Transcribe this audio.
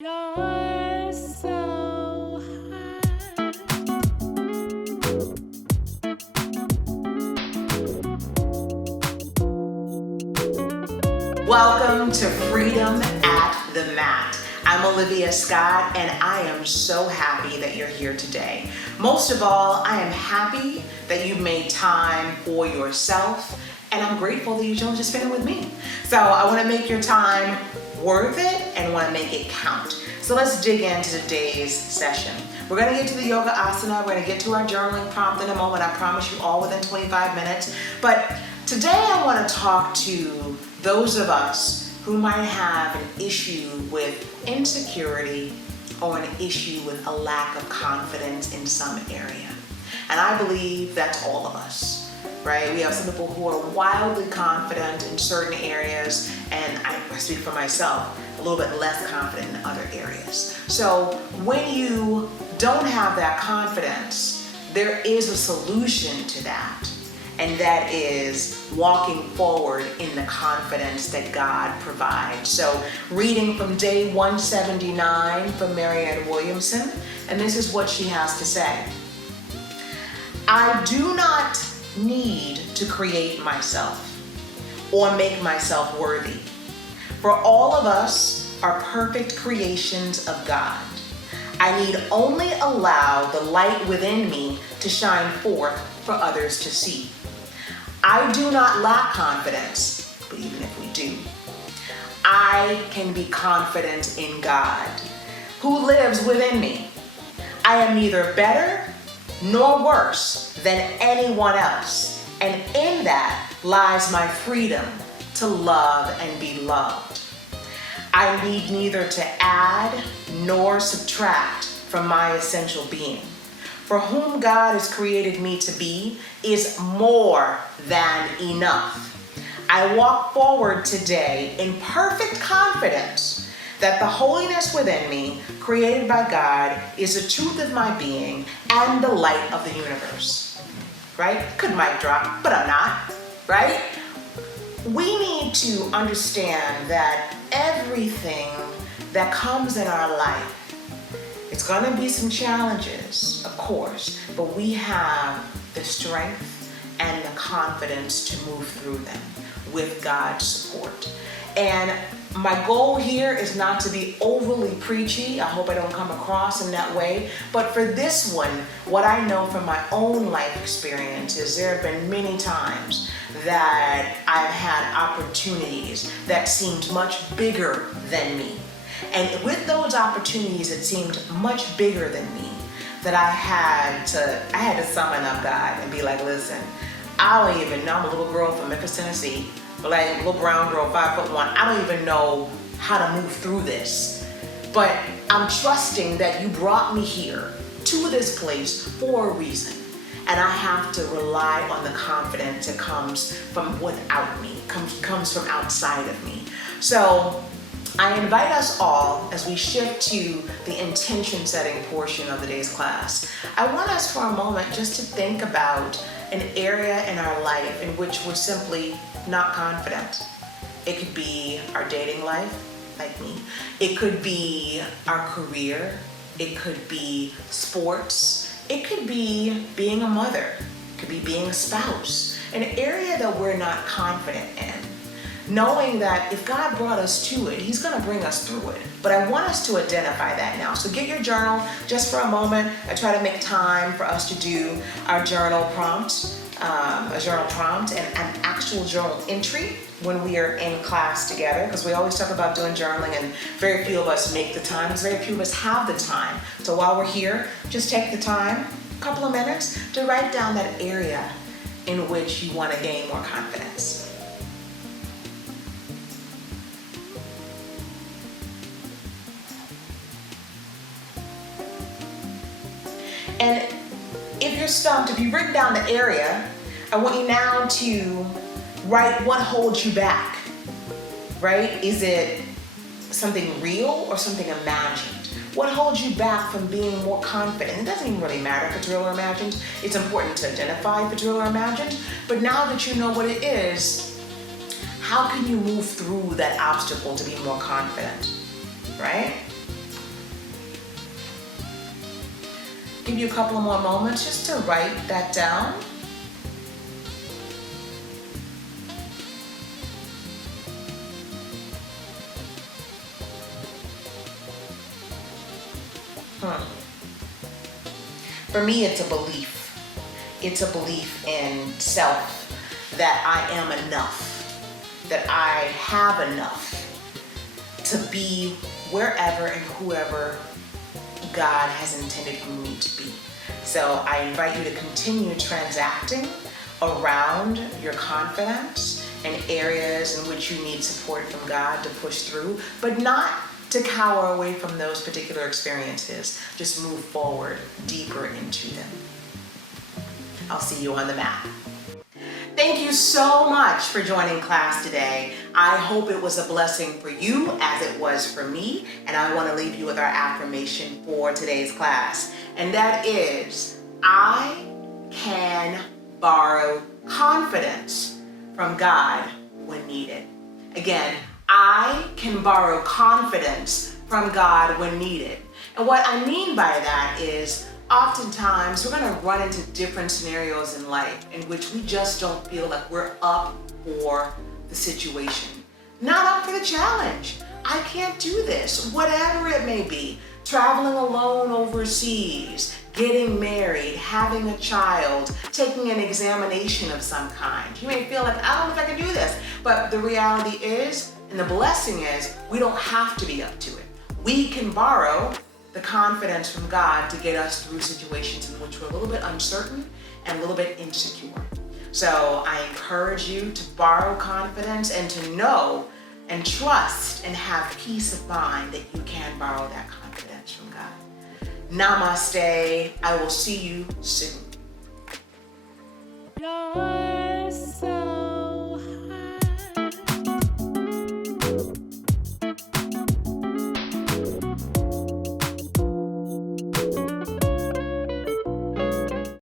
You're so high. Welcome to Freedom at the Mat. I'm Olivia Scott, and I am so happy that you're here today. Most of all, I am happy that you made time for yourself, and I'm grateful that you chose to spend it with me. So I want to make your time worth it and want to make it count. So let's dig into today's session. We're going to get to the yoga asana. We're going to get to our journaling prompt in a moment. I promise you all within 25 minutes. But today I want to talk to those of us who might have an issue with insecurity or an issue with a lack of confidence in some area. And I believe that's all of us, right? We have some people who are wildly confident in certain areas, and I speak for myself, a little bit less confident in other areas. So when you don't have that confidence, there is a solution to that. And that is walking forward in the confidence that God provides. So reading from day 179 from Marianne Williamson, and this is what she has to say. I do not need to create myself or make myself worthy. For all of us are perfect creations of God. I need only allow the light within me to shine forth for others to see. I do not lack confidence, but even if we do, I can be confident in God, who lives within me. I am neither better nor worse than anyone else, and in that lies my freedom to love and be loved. I need neither to add nor subtract from my essential being. For whom God has created me to be is more than enough. I walk forward today in perfect confidence that the holiness within me, created by God, is the truth of my being and the light of the universe. Right? Could mic drop, but I'm not. Right? We need to understand that everything that comes in our life, it's going to be some challenges, of course, but we have the strength and the confidence to move through them with God's support. And my goal here is not to be overly preachy. I hope I don't come across in that way. But for this one, what I know from my own life experience is there have been many times that I've had opportunities that seemed much bigger than me. And with those opportunities, it seemed much bigger than me that I had to summon up God and be like, listen, I don't even know. I'm a little girl from Memphis, Tennessee, like a little brown girl, 5'1". I don't even know how to move through this. But I'm trusting that you brought me here to this place for a reason. And I have to rely on the confidence that comes from without me, comes from outside of me. So I invite us all, as we shift to the intention setting portion of the day's class, I want us for a moment just to think about an area in our life in which we're simply not confident. It could be our dating life, like me. It could be our career. It could be sports. It could be being a mother. It could be being a spouse. An area that we're not confident in. Knowing that if God brought us to it, He's going to bring us through it. But I want us to identify that now. So get your journal just for a moment. I try to make time for us to do our journal prompt, and an actual journal entry when we are in class together, because we always talk about doing journaling and very few of us make the time, because very few of us have the time. So while we're here, just take the time, a couple of minutes, to write down that area in which you want to gain more confidence. And if you're stumped, if you've written down the area, I want you now to write what holds you back, right? Is it something real or something imagined? What holds you back from being more confident? It doesn't even really matter if it's real or imagined. It's important to identify if it's real or imagined. But now that you know what it is, how can you move through that obstacle to be more confident, right? Give you a couple of more moments just to write that down. For me, it's a belief. It's a belief in self, that I am enough, that I have enough to be wherever and whoever God has intended for me to be. So I invite you to continue transacting around your confidence and areas in which you need support from God to push through, but not to cower away from those particular experiences. Just move forward, deeper into them. I'll see you on the mat. Thank you so much for joining class today. I hope it was a blessing for you as it was for me, and I want to leave you with our affirmation for today's class, and that is, I can borrow confidence from God when needed. Again, I can borrow confidence from God when needed. And what I mean by that is, oftentimes we're going to run into different scenarios in life in which we just don't feel like we're up for the situation, not up for the challenge. I can't do this, whatever it may be. Traveling alone overseas, getting married, having a child, taking an examination of some kind. You may feel like, I don't know if I can do this, but the reality is, and the blessing is, we don't have to be up to it. We can borrow the confidence from God to get us through situations in which we're a little bit uncertain and a little bit insecure. So I encourage you to borrow confidence and to know and trust and have peace of mind that you can borrow that confidence from God. Namaste. I will see you soon.